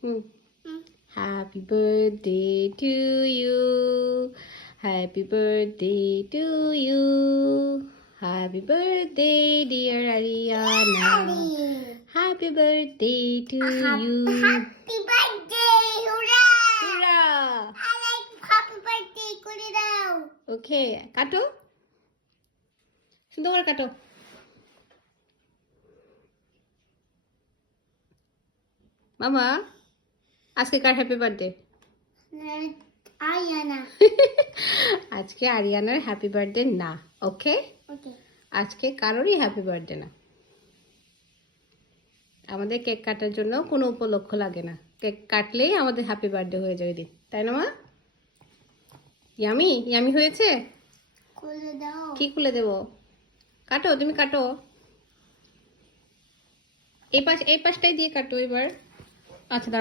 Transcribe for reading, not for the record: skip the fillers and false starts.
Happy birthday to you. Happy birthday to you. Happy birthday, dear Ariana. Happy birthday to you. Happy birthday! Hurrah! Hurrah! I like happy birthday করে দাও। Okay, কাটো সুন্দর করে কাটো। মামা আজকে কার happy birthday? Ariana. আজকে আরিয়ানার হ্যাপি বার্থডে না। ওকে, ওকে। আজকে কারোরই হ্যাপি বার্থডে না। আমাদের কেক কাটার জন্য কোনো উপলক্ষ লাগে না, কেক কাটলেই আমাদের হ্যাপি বার্থডে হয়ে যায় দিন, তাই না মা? ইয়ামি ইয়ামি হয়েছে? খুলে দাও। কি খুলে দেব? কাটো, তুমি কাটো। এই পাশটাই দিয়ে কাটো এবার। আচ্ছা দাঁড়া।